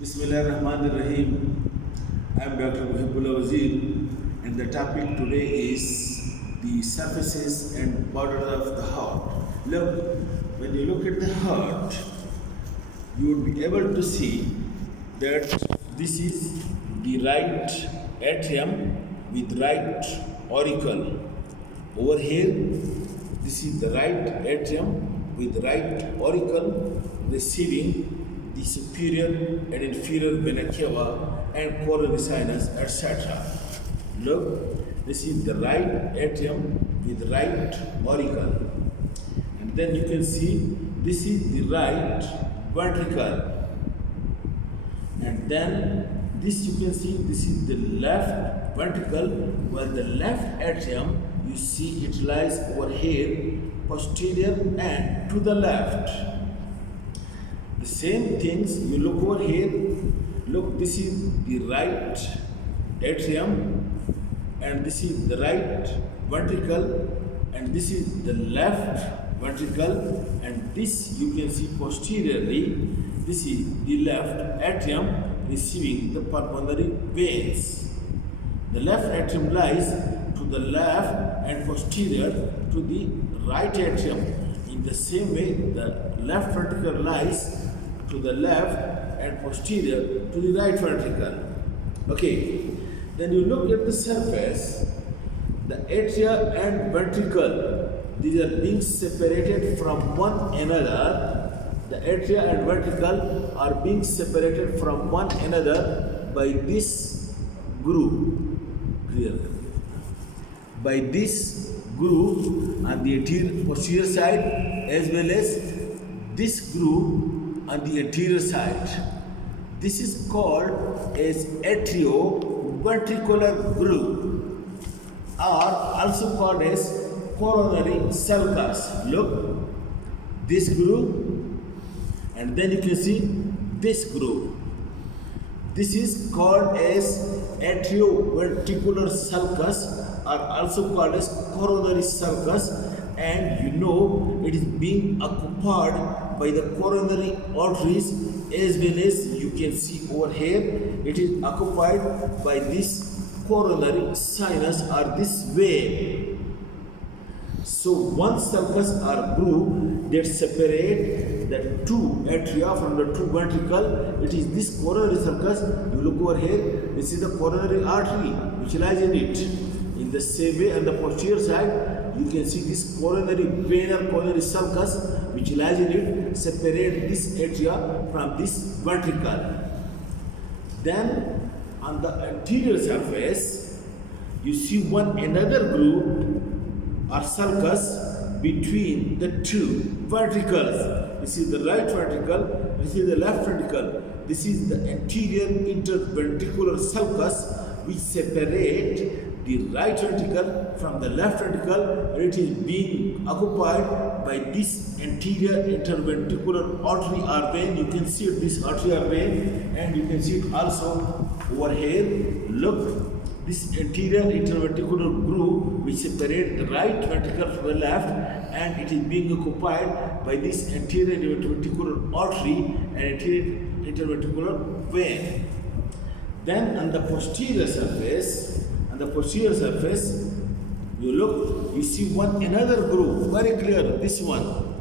Bismillahirrahmanirrahim. I am Dr. Mohib, and the topic today is the surfaces and borders of the heart. Look, when you look at the heart, you will be able to see that this is the right atrium with right auricle. Over here, this is the right atrium with right auricle receiving the superior and inferior vena cava and coronary sinus, etc. Look, this is the right atrium with right auricle. And then you can see this is the right ventricle. And then this you can see this is the left ventricle, while the left atrium you see it lies over here, posterior and to the left. The same things you look over here. Look, this is the right atrium, and this is the right ventricle, and this is the left ventricle, and this you can see posteriorly. This is the left atrium receiving the pulmonary veins. The left atrium lies to the left and posterior to the right atrium. In the same way, the left ventricle lies to the left and posterior to the right ventricle. Okay, then you look at the surface, the atria and ventricle, these are being separated from one another. The atria and ventricle are being separated from one another by this groove here. By this groove on the anterior posterior side, as well as this groove on the anterior side. This is called as atrioventricular groove, or also called as coronary sulcus. Look, this groove, and then you can see this groove. This is called as atrioventricular sulcus, or also called as coronary sulcus, and you know it is being occupied by the coronary arteries, as well as you can see over here it is occupied by this coronary sinus or this vein. So one sulcus or groove that separate the two atria from the two ventricle, it is this coronary sulcus. You look over here, this is the coronary artery which lies in it. In the same way, on the posterior side, you can see this coronary vein or coronary sulcus which lies in it, separate this atria from this ventricle. Then on the anterior surface, you see one another groove or sulcus between the two ventricles. This is the right ventricle, this is the left ventricle. This is the anterior inter-ventricular sulcus which separate the right ventricle from the left ventricle, and it is being occupied by this anterior interventricular artery or vein. You can see this artery or vein, and you can see it also over here. Look, this anterior interventricular groove which separates the right ventricle from the left, and it is being occupied by this anterior interventricular artery and anterior interventricular vein. Then on the posterior surface, you look, you see one another groove, very clear, this one,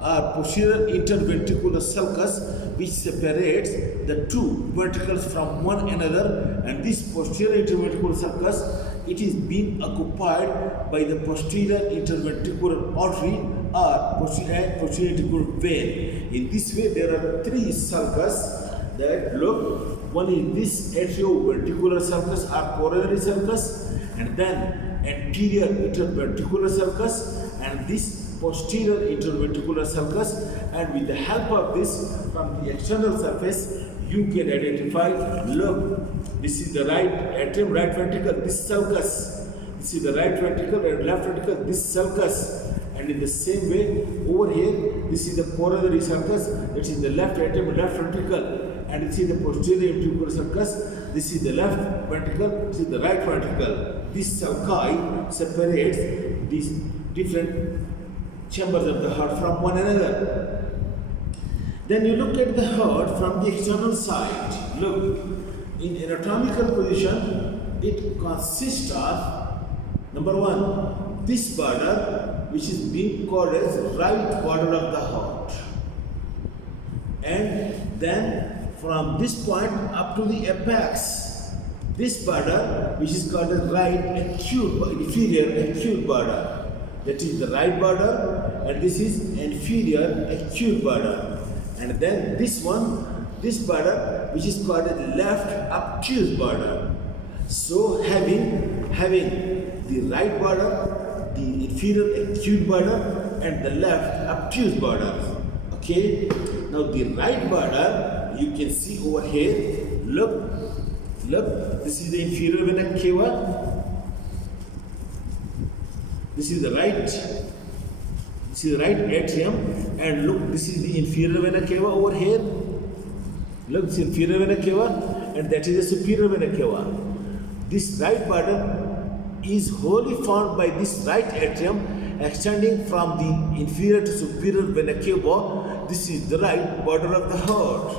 posterior interventricular sulcus which separates the two ventricles from one another, and this posterior interventricular sulcus, it is being occupied by the posterior interventricular artery or posterior interventricular vein. In this way, there are three sulcus that look. One is this atrioventricular sulcus or coronary sulcus, and then anterior interventricular sulcus, and this posterior interventricular sulcus. And with the help of this, from the external surface, you can identify, look, this is the right atrium, right ventricle, this sulcus. This is the right ventricle and left ventricle, this sulcus. And in the same way, over here, this is the coronary sulcus, that is the left atrium and left ventricle. And this is the posterior ventricular sulcus, this is the left ventricle, this is the right ventricle. This sulci separates these different chambers of the heart from one another. Then you look at the heart from the external side. Look, in anatomical position, it consists of, number one, this border, which is being called as right border of the heart. And then from this point up to the apex, this border, which is called as right inferior acute border. That is the right border, and this is inferior acute border. And then this one, this border, which is called as left obtuse border. So having the right border, the inferior acute border, and the left obtuse border. Okay. Now the right border, you can see over here. Look. This is the inferior vena cava. This is the right atrium, and look, this is the inferior vena cava over here. Look, this is inferior vena cava, and that is the superior vena cava. This right border is wholly formed by this right atrium extending from the inferior to superior vena cava. This is the right border of the heart.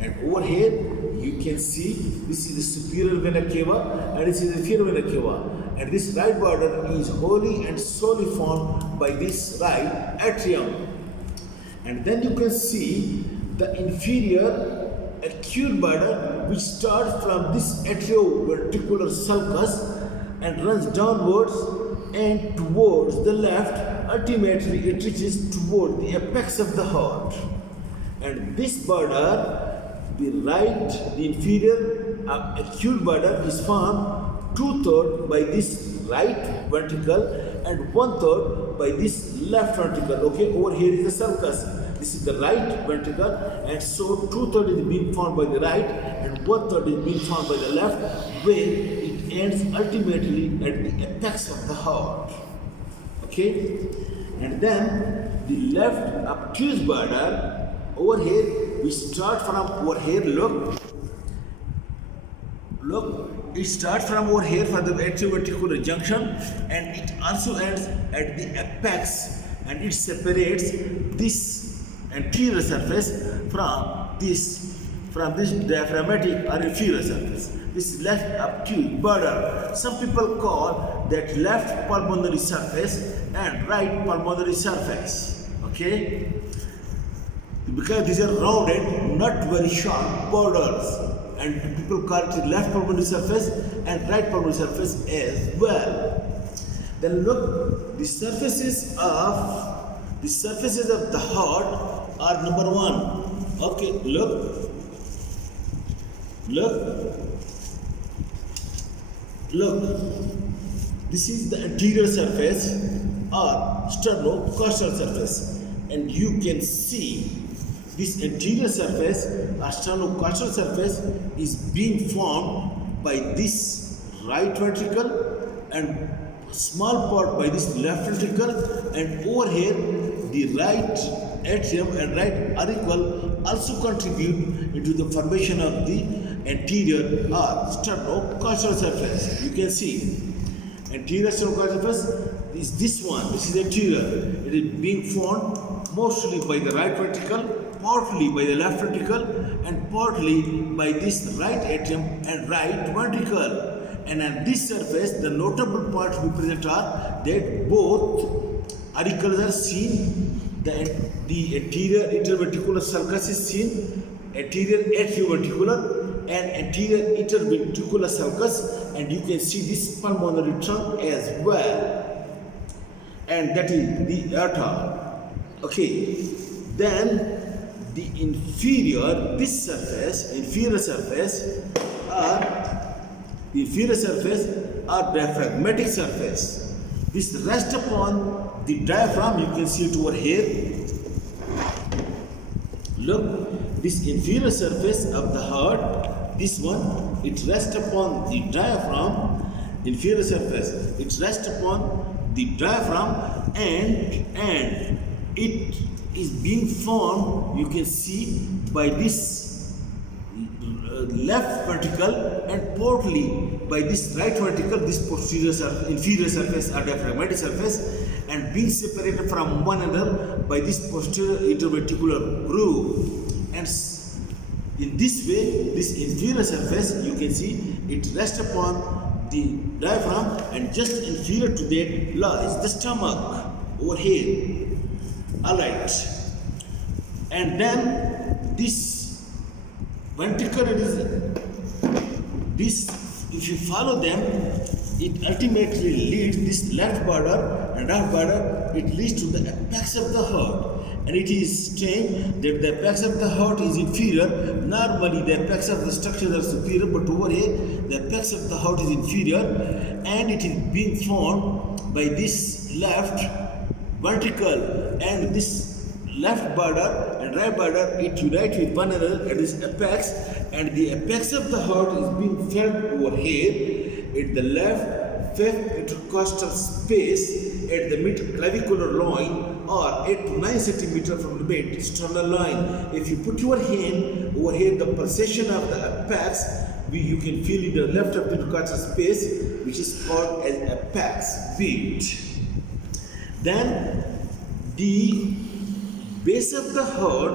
And over here, you can see this is the superior vena cava and this is the inferior vena cava. And this right border is wholly and solely formed by this right atrium. And then you can see the inferior acute border, which starts from this atrioventricular sulcus and runs downwards and towards the left. Ultimately, it reaches toward the apex of the heart. And this border, the inferior acute border, is formed 2/3 by this right ventricle and 1/3 by this left ventricle. Okay, over here is the sulcus. This is the right ventricle, and so 2/3 is being formed by the right and 1/3 is being formed by the left, where it ends ultimately at the apex of the heart. Okay, and then the left obtuse border over here, we start from over here. Look, it starts from over here for the atrioventricular junction, and it also ends at the apex, and it separates this anterior surface from this diaphragmatic or inferior surface. This is left obtuse border. Some people call that left pulmonary surface and right pulmonary surface. Okay, because these are rounded, not very sharp borders, and people call it left pulmonary surface and right pulmonary surface as well. Then look, the surfaces of the heart are number one. Okay, look. This is the anterior surface or sternocostal surface, and you can see this anterior surface or sternocostal surface is being formed by this right ventricle and small part by this left ventricle, and over here the right atrium and right auricle also contribute into the formation of the anterior or sternocostal surface. You can see anterior sternocostal surface is this one. This is anterior. It is being formed mostly by the right ventricle, partly by the left ventricle, and partly by this right atrium and right ventricle. And on this surface, the notable parts we present are that both auricles are seen, the anterior interventricular sulcus is seen, anterior atrioventricular and anterior interventricular sulcus, and you can see this pulmonary trunk as well, and that is the aorta. Okay, then the inferior surface or diaphragmatic surface. This rests upon the diaphragm. You can see it over here. Look, this inferior surface of the heart, this one, it rests upon the diaphragm. Inferior surface, it rests upon the diaphragm, and it is being formed, you can see, by this left ventricle and partly by this right ventricle, this inferior surface or diaphragmatic surface, and being separated from one another by this posterior interventricular groove. in this way, this inferior surface, you can see it rests upon the diaphragm, and just inferior to that lies the stomach over here. Alright. And then this ventricle if you follow them, it ultimately leads this left border and right border, it leads to the apex of the heart. And it is strange that the apex of the heart is inferior. Normally the apex of the structures are superior, but over here the apex of the heart is inferior, and it is being formed by this left ventricle, and this left border and right border, it unite with one another at this apex, and the apex of the heart is being felt over here at the left fifth intercostal space at the mid-clavicular line, or 8 to 9 centimeters from the mid-sternal line. If you put your hand over here, the pulsation of the apex, you can feel in the left of the intercostal space, which is called as apex beat. Then the base of the heart,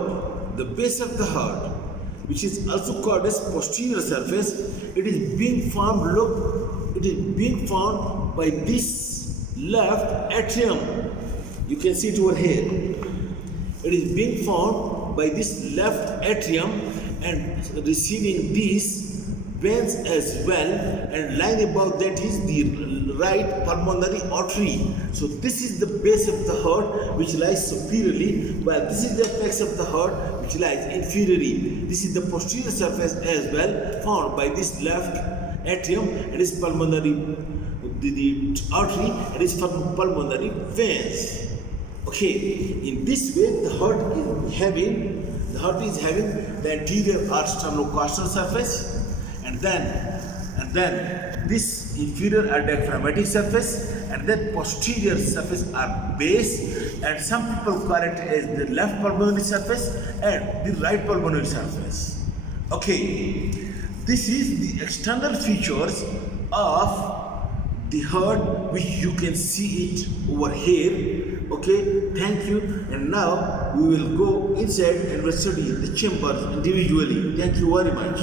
which is also called as posterior surface, it is being formed, it is being formed by this left atrium. You can see it over here. It is being formed by this left atrium and receiving these veins as well, and lying above that is the right pulmonary artery. So this is the base of the heart, which lies superiorly, while this is the apex of the heart, which lies inferiorly. This is the posterior surface as well, formed by this left atrium and its pulmonary the artery and its pulmonary veins. Okay, in this way the heart is having the anterior sternocostal surface, and then this inferior or diaphragmatic surface, and then posterior surface or base, and some people call it as the left pulmonary surface and the right pulmonary surface. Okay, this is the external features of the heart, which you can see it over here. Okay, thank you. And now we will go inside and we'll study the chambers individually. Thank you very much.